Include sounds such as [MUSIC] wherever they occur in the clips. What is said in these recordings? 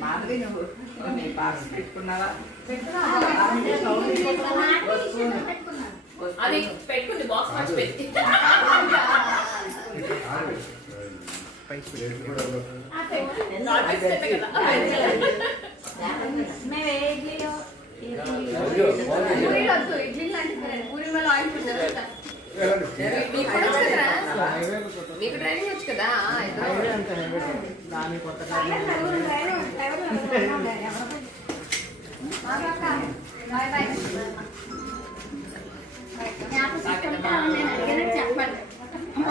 మాధవి నువ్వు నీ బాక్స్ పెట్టుకున్నావా అది పెట్టుకుంది బాక్స్ మార్చి పెట్టి. [LAUGHS] మీకు కూడా వచ్చు కదా? కొత్త. చెప్పండి [LAUGHS]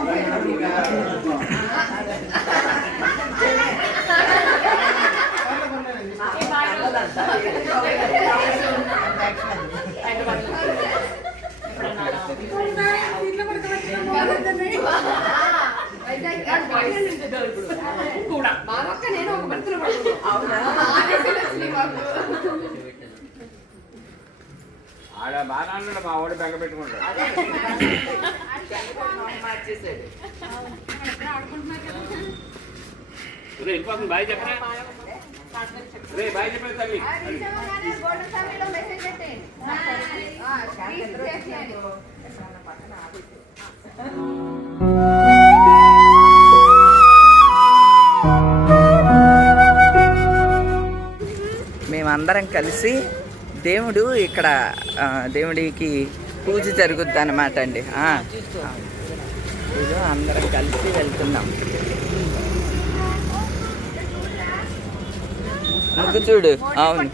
కూడా మా అక్క నేను ఒక బర్త్లో పడుతున్నాను ఆడ బాగా అన్నాడు మా వాడు బెంగ పెట్టుకుంటాడు రే బాయ్ చెప్పరా? రే బాయ్ చెప్పలేదు తల్లి. మేమందరం కలిసి దేవుడు ఇక్కడ దేవుడికి పూజ జరుగుద్ది అనమాట అండి అందరం కలిసి వెళ్తున్నాం. ముగ్గు చూడు. అవును.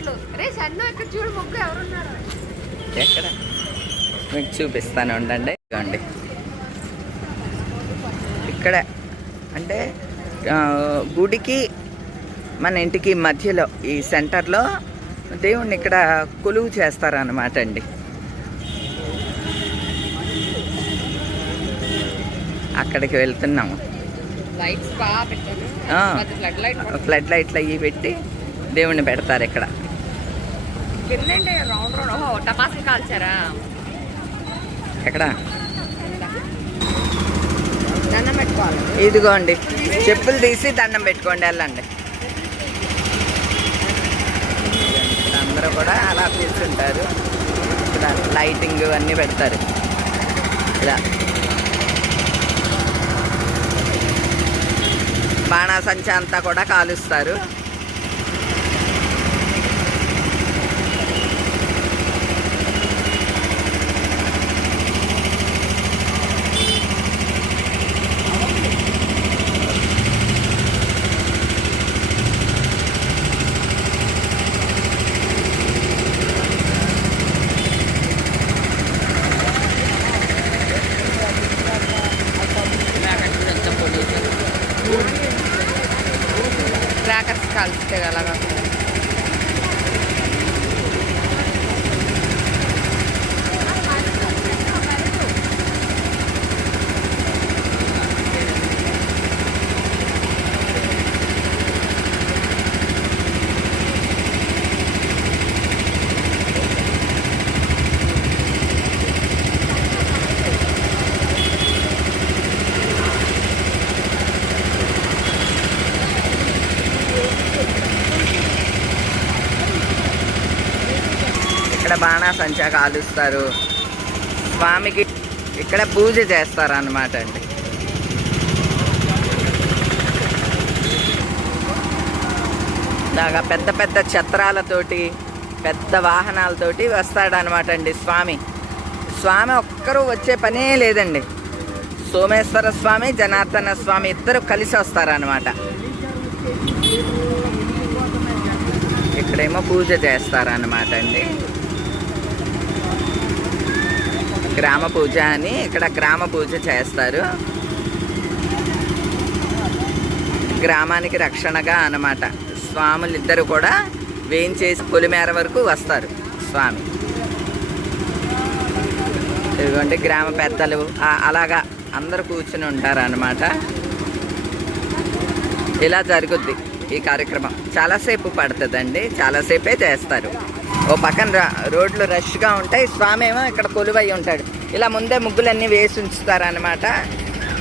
ఎక్కడ? మీకు చూపిస్తాను ఉండండి. ఇదిగోండి. ఇక్కడ అంటే గుడికి మన ఇంటికి మధ్యలో ఈ సెంటర్లో దేవుణ్ణి ఇక్కడ కొలువు చేస్తారన్నమాట అండి. అక్కడికి వెళ్తున్నాము. ఫ్లడ్ లైట్ ఫ్లడ్ లైట్లు అవి పెట్టి దేవుణ్ణి పెడతారు ఇక్కడ. ఎక్కడ? ఇదిగోండి. చెప్పులు తీసి దండం పెట్టుకోండి వెళ్ళండి. అందరూ కూడా అలా కూర్చుంటారు. ఇక్కడ లైటింగ్ అన్నీ పెడతారు. ఇలా. బాణాసంచా అంతా కూడా కాలుస్తారు క్రాకర్స్ కాల్స్తే అలాగా ఇక్కడ మంచిగా కాలుస్తారు. స్వామికి ఇక్కడ పూజ చేస్తారు అన్నమాట అండి. బాగా పెద్ద పెద్ద ఛత్రాలతోటి పెద్ద వాహనాలతోటి వస్తాడనమాట అండి స్వామి. స్వామి ఒక్కరూ వచ్చే పనే లేదండి. సోమేశ్వర స్వామి జనార్దన స్వామి ఇద్దరు కలిసి వస్తారనమాట ఇక్కడేమో పూజ చేస్తారనమాట అండి. గ్రామ పూజ అని ఇక్కడ గ్రామ పూజ చేస్తారు. గ్రామానికి రక్షణగా అన్నమాట. స్వాములు ఇద్దరు కూడా వేయించేసి పొలిమేర వరకు వస్తారు స్వామి. ఇదిగోండి గ్రామ పెద్దలు అలాగా అందరు కూర్చుని ఉంటారు అనమాట ఇలా జరుగుద్ది ఈ కార్యక్రమం. చాలాసేపు పడుతుందండి చాలాసేపే చేస్తారు. ఓ పక్కన రోడ్లు రష్గా ఉంటాయి. స్వామి ఏమో ఇక్కడ కొలువై ఉంటాడు. ఇలా ముందే ముగ్గులన్నీ వేసి ఉంచుతారనమాట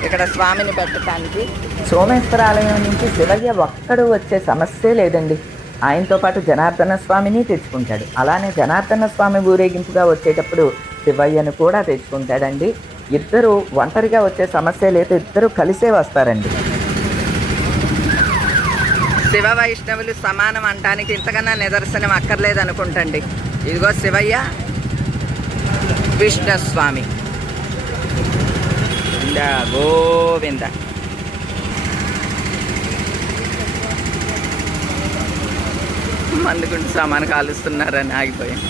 ఇక్కడ స్వామిని పెట్టడానికి సోమేశ్వర ఆలయం నుంచి శివయ్య ఒక్కడు వచ్చే సమస్య లేదండి. ఆయనతో పాటు జనార్దన స్వామిని తెచ్చుకుంటాడు. అలానే జనార్దన స్వామి ఊరేగింపుగా వచ్చేటప్పుడు శివయ్యను కూడా తెచ్చుకుంటాడండి. ఇద్దరు ఒంటరిగా వచ్చే సమస్య లేదు ఇద్దరు కలిసే వస్తారండి. శివ వైష్ణవులు సమానం అంటానికి ఇంతకన్నా నిదర్శనం అక్కర్లేదు అనుకుంటండి. ఇదిగో శివయ్య విష్ణుస్వామి. గోవింద. మందుకుంటూ సామాను కాలుస్తున్నారని ఆగిపోయాం.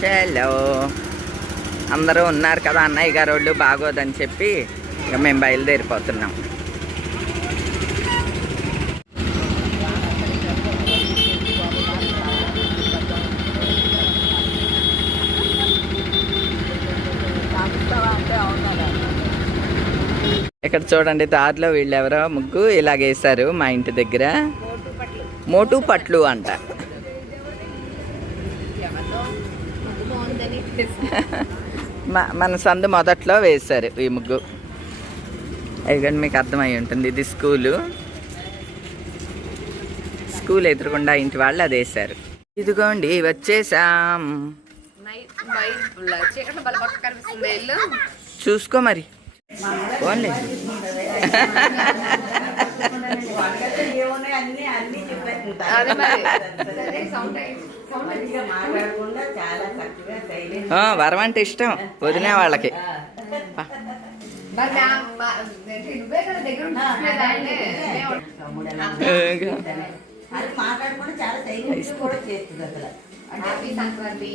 చలో. అందరూ ఉన్నారు కదా అన్నయ్య గారు వాళ్ళు బాగోదని చెప్పి ఇక మేము బయలుదేరిపోతున్నాం. ఇక్కడ చూడండి దారిలో వీళ్ళెవరో ముగ్గు ఇలాగేశారు మా ఇంటి దగ్గర. మోటు పట్లు అంట [LAUGHS] మన సందు మొదట్లో వేశారు ఈ ముగ్గు. ఎందుకంటే మీకు అర్థమై ఉంటుంది. ఇది స్కూలు. స్కూల్ ఎదురుకుండా ఇంటి వాళ్ళు అది వేశారు. ఇదిగోండి వచ్చేసాం. చూసుకో మరి. ఓన్లీ వరం అంటే ఇష్టం. వదిలే వాళ్ళకి. అది మాట్లాడకుండా చాలా సైలెంట్ కూడా చేస్తుంది అసలు హ్యాపీ సంక్రాంతి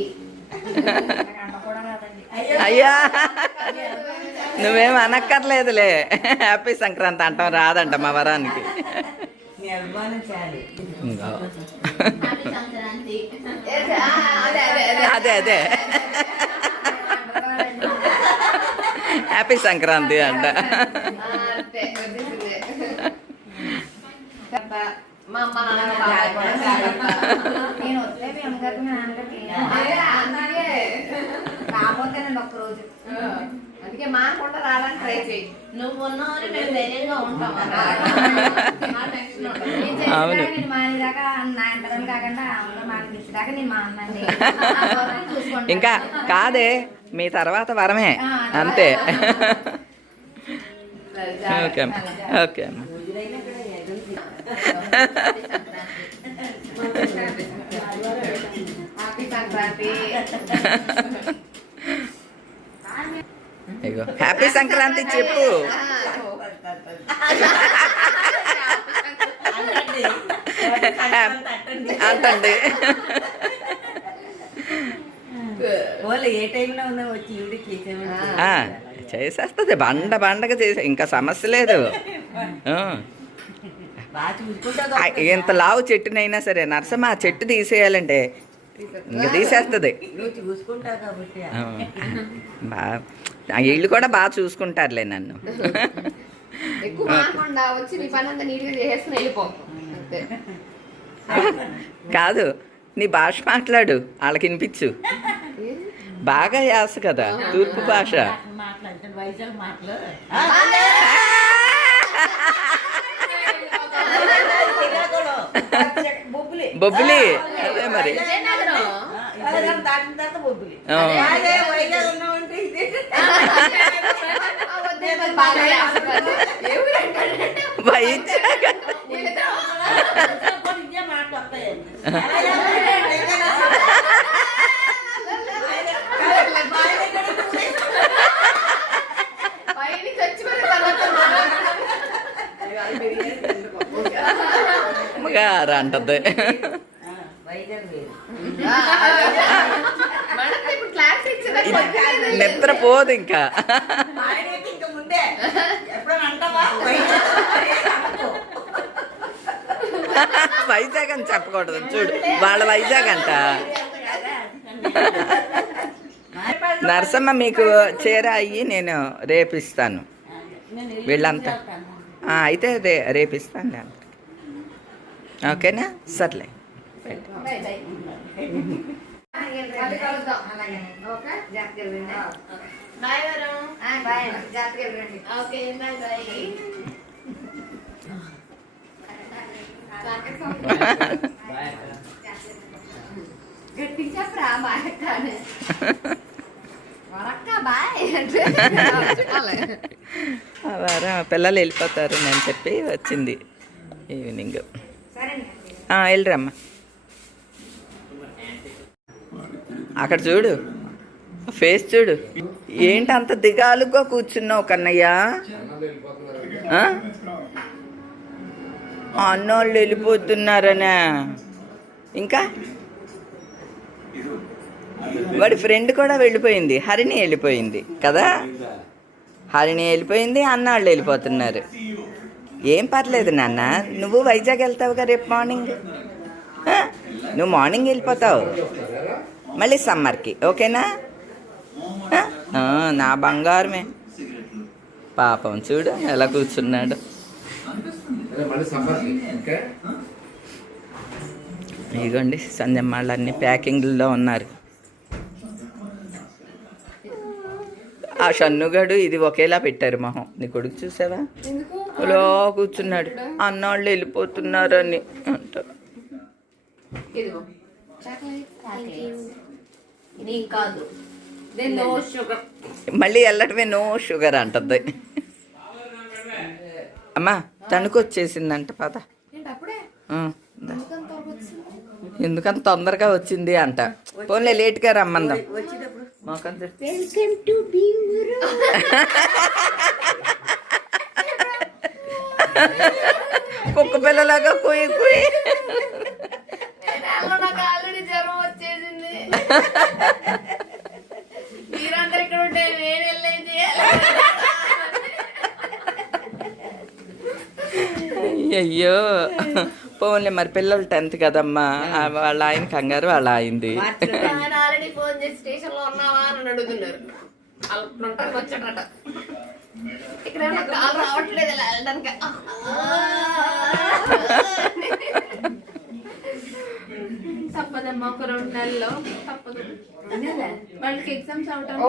అయ్యా నువ్వేం అనక్కర్లేదులే హ్యాపీ సంక్రాంతి అంటాం రాదంట మా వరానికి అదే అదే హ్యాపీ సంక్రాంతి అంట అందుకే మానకుండా ట్రై చేయి నువ్వు ఉన్నావని మేము ధైర్యంగా ఉంటాం అవును. కాకుండా ఇంకా కాదే మీ తర్వాత వరమే. అంతే. ఓకే అమ్మా. ఓకే అమ్మా. హ్యాపీ సంక్రాంతి ఇగో హ్యాపీ సంక్రాంతి చెప్పు [LAUGHS] అంతండి వాళ్ళు ఏ టైంలో ఉన్నా వచ్చి ఈవిడ చేసేవాడు ఆ, చేసేస్తుంది బండ బండగా చేసే ఇంకా సమస్య లేదు. [LAUGHS] ఆ. బాగా చూసుకుంటా ఆ, ఎంత లావు చెట్టునైనా సరే నరసమ్మ ఆ చెట్టు తీసేయాలంటే ఇంకా తీసేస్తుంది. నువ్వు చూసుకుంటావు కాబట్టి. ఆ. బా- ఆ ఇళ్ళు కూడా బాగా చూసుకుంటారులే నన్ను. కాదు నీ భాష మాట్లాడు వాళ్ళకి వినిపించు. బాగా యాస కదా తూర్పు భాష. బొబ్బులి. అదే మరి. విజయనగరం దాటిన తర్వాత బొబ్బులి ఆ. అదే వైజాగ్ ఉన్నామంటే ఇది ఆ, వద్దే మరి బాగా చేస్తారు. ఏ ఊరు అంటాడంటే వైజాగ్ వీళ్ళిద్దరూ ఇదే మాట వస్తాయండి పైన చచ్చి మరి కలుగుతున్నారు. గారు అంటది వైజాగ్ వేరు ఆ, మనకి ఇప్పుడు క్లాస్ ఇచ్చేదాకా వచ్చేది లేదు. నిద్రపోదు ఇంకా వైజాగ్ అని చెప్పకూడదు చూడు. వాళ్ళ వైజాగ్ అంట. నరసమ్మ మీకు చీర అయ్యి నేను రేపిస్తాను. వీళ్ళంతా. ఆ, అయితే రే రేపిస్తాను ఓకేనా సర్లే బై బై మళ్ళీ కలుద్దాం అలాగే ఓకే జాగ్రత్తగా వెళ్ళండి బాయ్. వరం పిల్లలు వెళ్ళిపోతారు నేను చెప్పి వచ్చింది ఈవినింగ్. వెళ్ళరమ్మ అక్కడ చూడు. ఫేస్ చూడు. ఏంటి అంత దిగాలుగా కూర్చున్నావు కన్నయ్య? అన్నోళ్ళు వెళ్ళిపోతున్నారనే? ఇంకా? వాడి ఫ్రెండ్ కూడా వెళ్ళిపోయింది. హరిణి వెళ్ళిపోయింది కదా? హరిణి వెళ్ళిపోయింది అన్నాళ్ళు వెళ్ళిపోతున్నారు. ఏం పర్లేదు నాన్న. నువ్వు వైజాగ్ వెళ్తావుగా రేపు మార్నింగ్? నువ్వు మార్నింగ్ వెళ్ళిపోతావు. మళ్ళీ సమ్మర్కి ఓకేనా? నా బంగారమే. పాపం చూడు ఎలా కూర్చున్నాడు. ఇదిగోండి సంజయ్ అన్ని ప్యాకింగ్లో ఉన్నారు. ఆ షన్నుగాడు ఇది ఒకేలా పెట్టారు మొహం. నీ కొడుకు చూసావా? ఎందుకు? అలా కూర్చున్నాడు. అన్నాళ్ళు వెళ్ళిపోతున్నారని అంట. ఇదిగో. చాక్లెట్. నీకు కాదు. Then no sugar. మళ్ళీ వెళ్ళటమే నో షుగర్ అంటది. అమ్మా తణుకు వచ్చేసిందంట పద? ఎందుకంత తొందరగా వచ్చింది? అంట. పోన్లే లేట్గా రమ్మందాం. వచ్చేటప్పుడు మొఖం తె- వెల్కమ్ టు భీమవరం కుక్క పిల్లలాగా కుయి కుయి నేనేమో నాకు ఆల్రెడీ జ్వరం వచ్చేసింది. మీరందరూ ఇక్కడ ఉంటే నేను వెళ్ళేం చేయాలి? అయ్యో పోన్లే మరి పిల్లలు టెన్త్ కదమ్మా. వాళ్ళ ఆయన కంగారు వాళ్ళ అయింది ఆల్రెడీ ఫోన్ చేసి స్టేషన్లో ఉన్నావా అని అడుగుతున్నారు. వచ్చాడట ఇక్కడ కాల్ రావట్లేదు ఇలా వెళ్ళడానికి. తప్పదమ్మా ఒక రెండు నెలల్లో తప్పదు. వాళ్ళకి ఎగ్జామ్స్ అవటం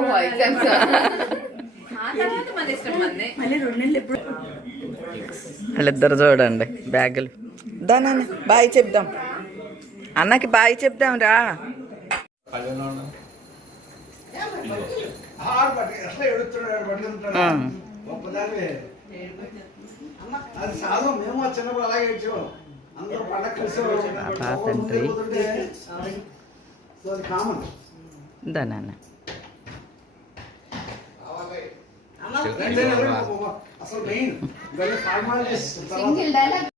వాళ్ళిద్దరు చూడండి బ్యాగులు. దా నాన్న బాయ్ చెప్దాం. అన్నకి బాయ్ చెప్దాం రా గొప్పదాన్ని అది సాధం మేము చిన్నప్పుడు అలాగే ఇచ్చాం అందరూ పండగ కలిసి. సో అది కామన్ దా నాన్న? అసలు మెయిన్ సింగిల్ డైలాగ్